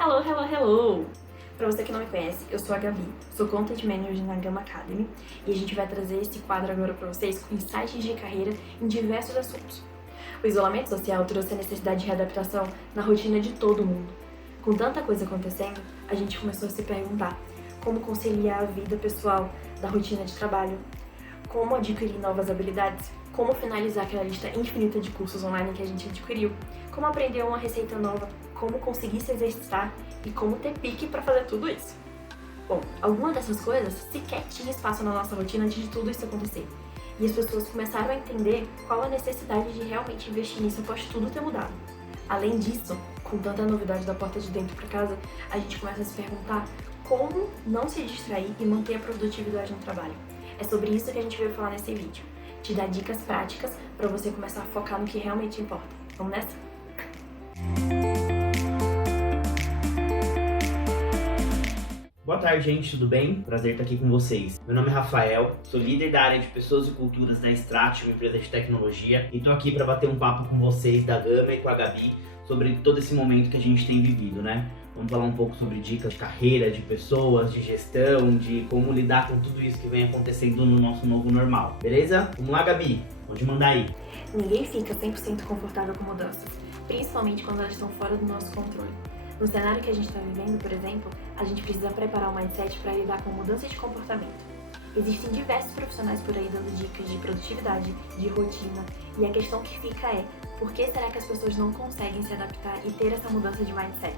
Hello, hello, hello! Pra você que não me conhece, eu sou a Gabi, sou Content Manager na Gama Academy e a gente vai trazer esse quadro agora pra vocês com insights de carreira em diversos assuntos. O isolamento social trouxe a necessidade de readaptação na rotina de todo mundo. Com tanta coisa acontecendo, a gente começou a se perguntar como conciliar a vida pessoal da rotina de trabalho, como adquirir novas habilidades, como finalizar aquela lista infinita de cursos online que a gente adquiriu, como aprender uma receita nova, como conseguir se exercitar e como ter pique para fazer tudo isso. Bom, alguma dessas coisas sequer tinha espaço na nossa rotina antes de tudo isso acontecer. E as pessoas começaram a entender qual a necessidade de realmente investir nisso após tudo ter mudado. Além disso, com tanta novidade da porta de dentro para casa, a gente começa a se perguntar como não se distrair e manter a produtividade no trabalho. É sobre isso que a gente veio falar nesse vídeo. Te dar dicas práticas para você começar a focar no que realmente importa. Vamos nessa? Boa tarde, gente, tudo bem? Prazer estar aqui com vocês. Meu nome é Rafael, sou líder da área de pessoas e culturas da Strat, uma empresa de tecnologia, e estou aqui para bater um papo com vocês da Gama e com a Gabi sobre todo esse momento que a gente tem vivido, né? Vamos falar um pouco sobre dicas de carreira, de pessoas, de gestão, de como lidar com tudo isso que vem acontecendo no nosso novo normal, beleza? Vamos lá, Gabi, pode mandar aí. Ninguém fica 100% confortável com mudanças, principalmente quando elas estão fora do nosso controle. No cenário que a gente está vivendo, por exemplo, a gente precisa preparar o mindset para lidar com mudança de comportamento. Existem diversos profissionais por aí dando dicas de produtividade, de rotina, e a questão que fica é, por que será que as pessoas não conseguem se adaptar e ter essa mudança de mindset?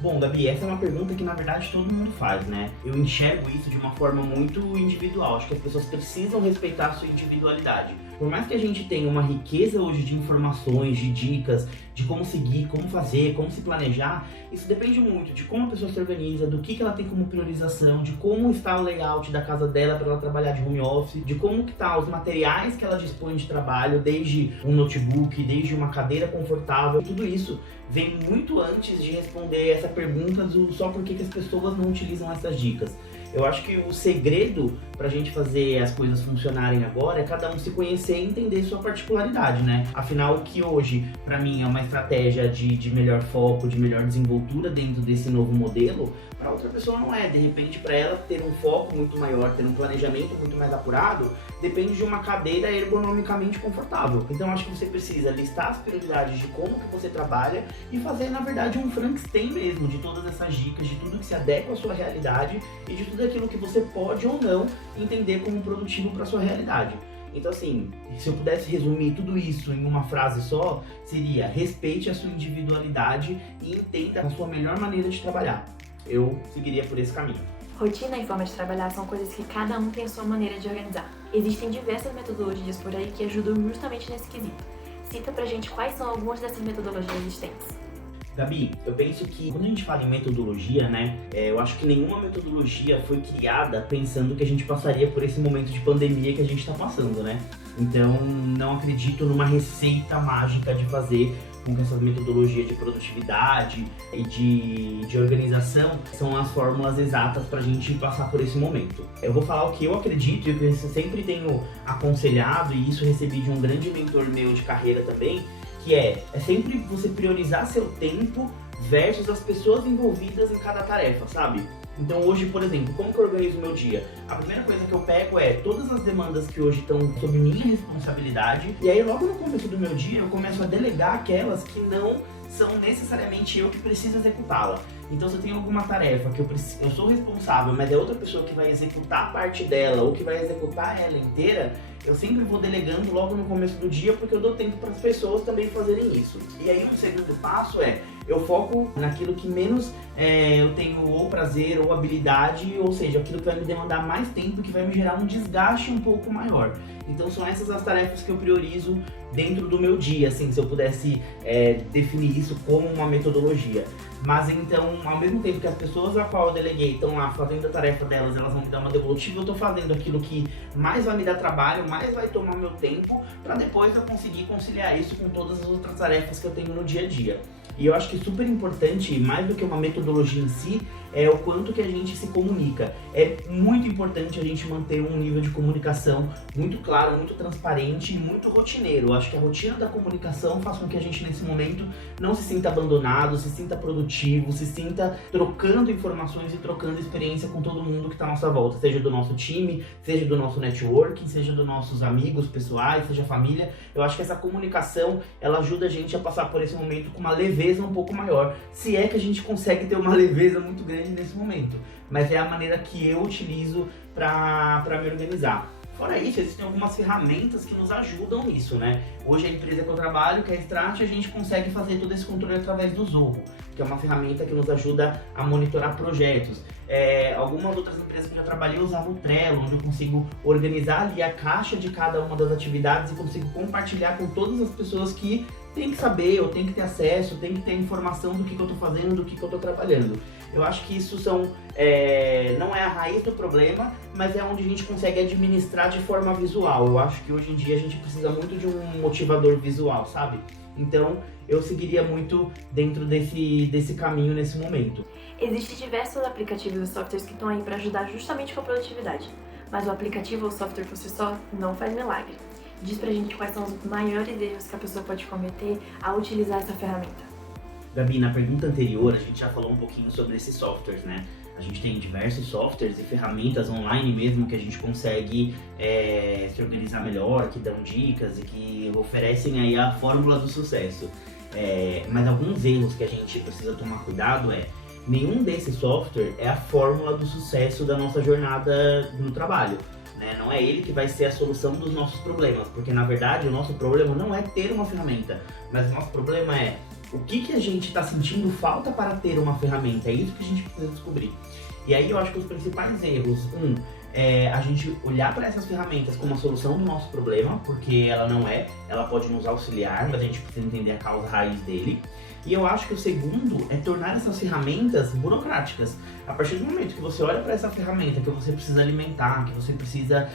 Bom, Gabi, essa é uma pergunta que na verdade todo mundo faz, né? Eu enxergo isso de uma forma muito individual. Acho que as pessoas precisam respeitar a sua individualidade. Por mais que a gente tenha uma riqueza hoje de informações, de dicas, de como seguir, como fazer, como se planejar, isso depende muito de como a pessoa se organiza, do que ela tem como priorização, de como está o layout da casa dela para ela trabalhar de home office, de como que tá os materiais que ela dispõe de trabalho, desde um notebook, desde uma cadeira confortável. Tudo isso vem muito antes de responder essa pergunta do só por que as pessoas não utilizam essas dicas. Eu acho que o segredo pra gente fazer as coisas funcionarem agora é cada um se conhecer e entender sua particularidade, né? Afinal, o que hoje, pra mim, é uma estratégia de melhor foco, de melhor desenvoltura dentro desse novo modelo, pra outra pessoa não é. De repente, pra ela ter um foco muito maior, ter um planejamento muito mais apurado, depende de uma cadeira ergonomicamente confortável. Então, acho que você precisa listar as prioridades de como que você trabalha e fazer, na verdade, um Frankenstein mesmo, de todas essas dicas, de tudo que se adequa à sua realidade e de tudo aquilo que você pode ou não entender como produtivo para sua realidade. Então, assim, se eu pudesse resumir tudo isso em uma frase só, seria: respeite a sua individualidade e entenda a sua melhor maneira de trabalhar. Eu seguiria por esse caminho. Rotina e forma de trabalhar são coisas que cada um tem a sua maneira de organizar. Existem diversas metodologias por aí que ajudam justamente nesse quesito. Cita pra gente quais são algumas dessas metodologias existentes. Gabi, eu penso que quando a gente fala em metodologia, né, eu acho que nenhuma metodologia foi criada pensando que a gente passaria por esse momento de pandemia que a gente está passando, né? Então, não acredito numa receita mágica de fazer com que essas metodologias de produtividade e de organização são as fórmulas exatas para a gente passar por esse momento. Eu vou falar o que eu acredito e o que eu sempre tenho aconselhado, e isso recebi de um grande mentor meu de carreira também, que é sempre você priorizar seu tempo versus as pessoas envolvidas em cada tarefa, sabe? Então hoje, por exemplo, como que eu organizo o meu dia? A primeira coisa que eu pego é todas as demandas que hoje estão sob minha responsabilidade, e aí logo no começo do meu dia eu começo a delegar aquelas que não são necessariamente eu que preciso executá-la. Então se eu tenho alguma tarefa que eu sou responsável, mas é outra pessoa que vai executar a parte dela ou que vai executar ela inteira, eu sempre vou delegando logo no começo do dia, porque eu dou tempo para as pessoas também fazerem isso. E aí um segundo passo é, eu foco naquilo que menos eu tenho ou prazer ou habilidade, ou seja, aquilo que vai me demandar mais tempo, que vai me gerar um desgaste um pouco maior. Então são essas as tarefas que eu priorizo dentro do meu dia, assim, se eu pudesse definir isso como uma metodologia. Mas então, ao mesmo tempo que as pessoas a qual eu deleguei estão lá fazendo a tarefa delas, elas vão me dar uma devolutiva, eu estou fazendo aquilo que mais vai me dar trabalho, mais vai tomar meu tempo, para depois eu conseguir conciliar isso com todas as outras tarefas que eu tenho no dia a dia. E eu acho que super importante, mais do que uma metodologia em si, é o quanto que a gente se comunica. É muito importante a gente manter um nível de comunicação muito claro, muito transparente e muito rotineiro. Eu acho que a rotina da comunicação faz com que a gente, nesse momento, não se sinta abandonado, se sinta produtivo, se sinta trocando informações e trocando experiência com todo mundo que está à nossa volta, seja do nosso time, seja do nosso networking, seja dos nossos amigos pessoais, seja família. Eu acho que essa comunicação, ela ajuda a gente a passar por esse momento com uma leveza um pouco maior, se é que a gente consegue ter uma leveza muito grande nesse momento, mas é a maneira que eu utilizo para me organizar. Fora isso, existem algumas ferramentas que nos ajudam nisso, né? Hoje a empresa que eu trabalho, que é a Strat, a gente consegue fazer todo esse controle através do Zoho, que é uma ferramenta que nos ajuda a monitorar projetos. Algumas outras empresas que eu já trabalhei usavam o Trello, onde eu consigo organizar ali a caixa de cada uma das atividades e consigo compartilhar com todas as pessoas que têm que saber, ou têm que ter acesso, têm que ter informação do que eu estou fazendo, do que eu estou trabalhando. Eu acho que isso não é a raiz do problema, mas é onde a gente consegue administrar de forma visual. Eu acho que hoje em dia a gente precisa muito de um motivador visual, sabe? Então, eu seguiria muito dentro desse caminho nesse momento. Existem diversos aplicativos e softwares que estão aí para ajudar justamente com a produtividade, mas o aplicativo ou software por si só não faz milagre. Diz pra gente quais são os maiores erros que a pessoa pode cometer ao utilizar essa ferramenta. Gabi, na pergunta anterior a gente já falou um pouquinho sobre esses softwares, né? A gente tem diversos softwares e ferramentas online mesmo que a gente consegue se organizar melhor, que dão dicas e que oferecem aí a fórmula do sucesso. Mas alguns erros que a gente precisa tomar cuidado nenhum desses softwares é a fórmula do sucesso da nossa jornada no trabalho. Né? Não é ele que vai ser a solução dos nossos problemas, porque na verdade o nosso problema não é ter uma ferramenta, mas o nosso problema é o que a gente está sentindo falta para ter uma ferramenta. É isso que a gente precisa descobrir. E aí eu acho que os principais erros, é a gente olhar para essas ferramentas como a solução do nosso problema, porque ela pode nos auxiliar, mas a gente precisa entender a causa raiz dele. E eu acho que o segundo é tornar essas ferramentas burocráticas. A partir do momento que você olha para essa ferramenta que você precisa alimentar, que você precisa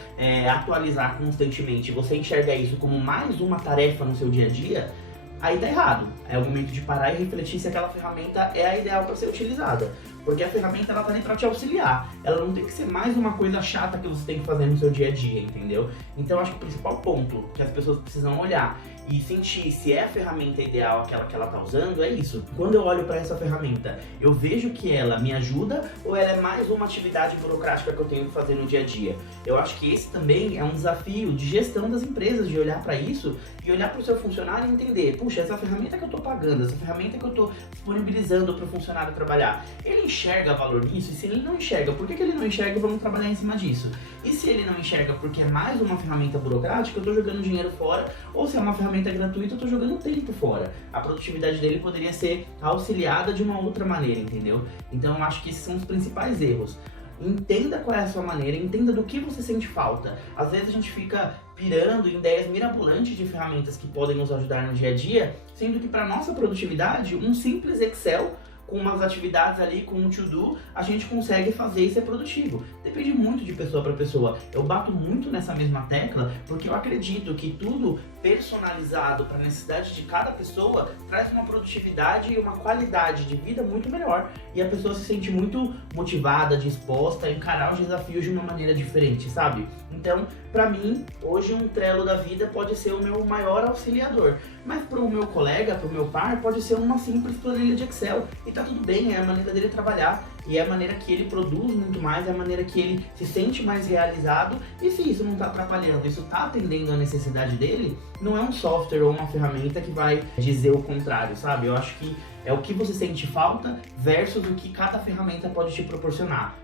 atualizar constantemente, você enxerga isso como mais uma tarefa no seu dia a dia, aí tá errado. É o momento de parar e refletir se aquela ferramenta é a ideal para ser utilizada. Porque a ferramenta ela tá ali para te auxiliar. Ela não tem que ser mais uma coisa chata que você tem que fazer no seu dia a dia, entendeu? Então eu acho que o principal ponto que as pessoas precisam olhar e sentir se é a ferramenta ideal aquela que ela tá usando é isso. Quando eu olho para essa ferramenta, eu vejo que ela me ajuda ou ela é mais uma atividade burocrática que eu tenho que fazer no dia a dia? Eu acho que esse também é um desafio de gestão das empresas, de olhar para isso e olhar para o seu funcionário e entender, puxa, essa ferramenta que eu tô pagando, essa ferramenta que eu tô disponibilizando para o funcionário trabalhar, ele enxerga valor nisso? E se ele não enxerga, por que ele não enxerga? Vamos trabalhar em cima disso. E se ele não enxerga porque é mais uma ferramenta burocrática, eu tô jogando dinheiro fora, ou se é uma ferramenta gratuita, eu tô jogando tempo fora. A produtividade dele poderia ser auxiliada de uma outra maneira, entendeu? Então eu acho que esses são os principais erros. Entenda qual é a sua maneira, entenda do que você sente falta. Às vezes a gente fica pirando em ideias mirabolantes de ferramentas que podem nos ajudar no dia a dia, sendo que para nossa produtividade, um simples Excel com umas atividades ali, com um to-do, a gente consegue fazer e ser produtivo. Depende muito de pessoa para pessoa. Eu bato muito nessa mesma tecla, porque eu acredito que tudo personalizado para a necessidade de cada pessoa traz uma produtividade e uma qualidade de vida muito melhor. E a pessoa se sente muito motivada, disposta a encarar os desafios de uma maneira diferente, sabe? Então, para mim, hoje um Trello da vida pode ser o meu maior auxiliador. Mas para o meu colega, para o meu par, pode ser uma simples planilha de Excel. E tá tudo bem, é a maneira dele trabalhar. E é a maneira que ele produz muito mais, é a maneira que ele se sente mais realizado. E se isso não está atrapalhando, isso está atendendo a necessidade dele, não é um software ou uma ferramenta que vai dizer o contrário, sabe? Eu acho que é o que você sente falta versus o que cada ferramenta pode te proporcionar.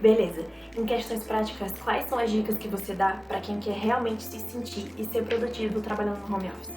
Beleza. Em questões práticas, quais são as dicas que você dá para quem quer realmente se sentir e ser produtivo trabalhando no home office?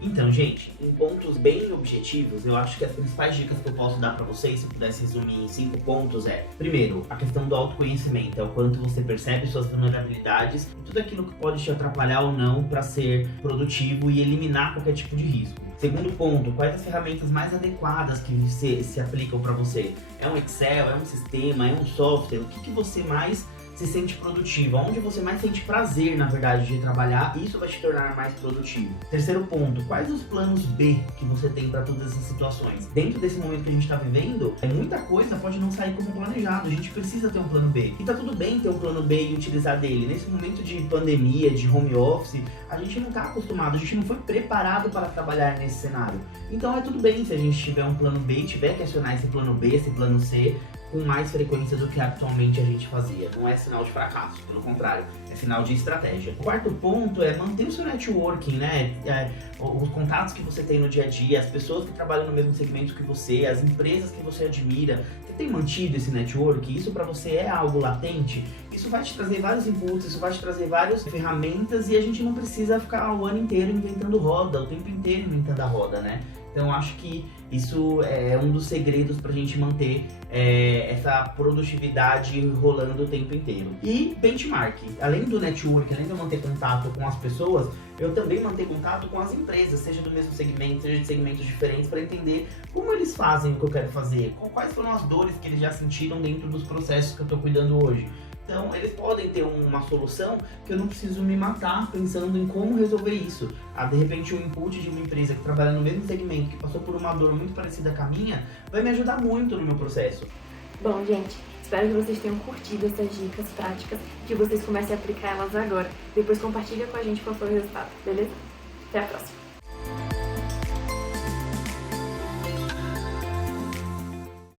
Então, gente, em pontos bem objetivos, eu acho que as principais dicas que eu posso dar pra vocês, se eu pudesse resumir em 5 pontos, primeiro, a questão do autoconhecimento, é o quanto você percebe suas vulnerabilidades e tudo aquilo que pode te atrapalhar ou não para ser produtivo e eliminar qualquer tipo de risco. Segundo ponto, quais as ferramentas mais adequadas que se aplicam para você? É um Excel, é um sistema, é um software? O que você mais se sente produtivo, onde você mais sente prazer, na verdade, de trabalhar, isso vai te tornar mais produtivo. Terceiro ponto, quais os planos B que você tem para todas essas situações? Dentro desse momento que a gente está vivendo, muita coisa pode não sair como planejado, a gente precisa ter um plano B. E tá tudo bem ter um plano B e utilizar dele. Nesse momento de pandemia, de home office, a gente não tá acostumado, a gente não foi preparado para trabalhar nesse cenário. Então é tudo bem se a gente tiver um plano B e tiver que acionar esse plano B, esse plano C, com mais frequência do que atualmente a gente fazia. Não é sinal de fracasso, pelo contrário, é sinal de estratégia. O quarto ponto é manter o seu networking, né? Os contatos que você tem no dia a dia, as pessoas que trabalham no mesmo segmento que você, as empresas que você admira. Você tem mantido esse network? Isso para você é algo latente? Isso vai te trazer vários inputs, isso vai te trazer várias ferramentas e a gente não precisa ficar o ano inteiro inventando roda, o tempo inteiro inventando a roda, né? Então, acho que isso é um dos segredos para a gente manter essa produtividade rolando o tempo inteiro. E benchmark. Além do network, além de eu manter contato com as pessoas, eu também manter contato com as empresas, seja do mesmo segmento, seja de segmentos diferentes, para entender como eles fazem o que eu quero fazer, quais foram as dores que eles já sentiram dentro dos processos que eu estou cuidando hoje. Então, eles podem ter uma solução que eu não preciso me matar pensando em como resolver isso. De repente, o input de uma empresa que trabalha no mesmo segmento, que passou por uma dor muito parecida com a minha, vai me ajudar muito no meu processo. Bom, gente, espero que vocês tenham curtido essas dicas práticas e que vocês comecem a aplicar elas agora. Depois compartilha com a gente qual foi o resultado, beleza? Até a próxima!